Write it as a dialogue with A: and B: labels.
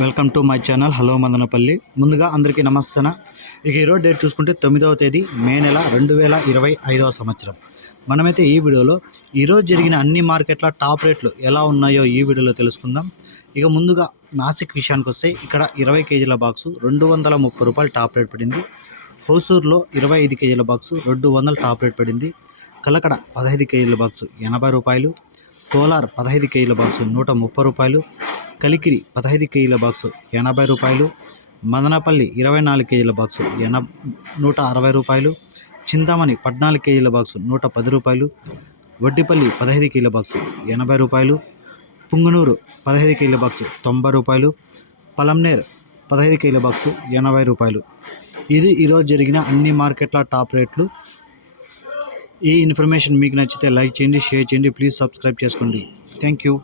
A: Welcome to my channel. Hello Madanapalle. ముందుగా అందరికీ నమస్తన. ఇక ఈరోజు డేట్ చూసుకుంటే తొమ్మిదవ తేదీ మే నెల రెండు వేల ఇరవై ఐదవ సంవత్సరం. మనమైతే ఈ వీడియోలో ఈరోజు జరిగిన అన్ని మార్కెట్ల టాప్ రేట్లు ఎలా ఉన్నాయో ఈ వీడియోలో తెలుసుకుందాం. ఇక ముందుగా నాసిక్ విషయానికి వస్తే ఇక్కడ ఇరవై కేజీల బాక్సు రెండు వందల ముప్పై రూపాయలు టాప్ రేట్ పడింది. హోసూర్లో ఇరవై ఐదు కేజీల బాక్సు రెండు వందల టాప్ రేట్ పడింది. కలకడ పదహైదు కేజీల బాక్సు ఎనభై రూపాయలు. కోలార్ పదహైదు కేజీల బాక్సు నూట ముప్పై రూపాయలు. కలికిరి పదహైదు కేజీల బాక్సు ఎనభై రూపాయలు మదనపల్లి ఇరవై నాలుగు కేజీల బాక్సు ఎన నూట అరవై రూపాయలు చింతామణి పద్నాలుగు కేజీల బాక్సు నూట పది రూపాయలు వడ్డిపల్లి పదహైదు కేజీల బాక్సు ఎనభై రూపాయలు పుంగునూరు పదహైదు కేజీల బాక్సు తొంభై రూపాయలు పలంనేర్ పదహైదు కేజీల బాక్సు ఎనభై రూపాయలు. ఇది ఈరోజు జరిగిన అన్ని మార్కెట్ల టాప్ రేట్లు. ఈ ఇన్ఫర్మేషన్ మీకు నచ్చితే లైక్ చేయండి షేర్ చేయండి ప్లీజ్ సబ్స్క్రైబ్ చేసుకోండి. Thank you.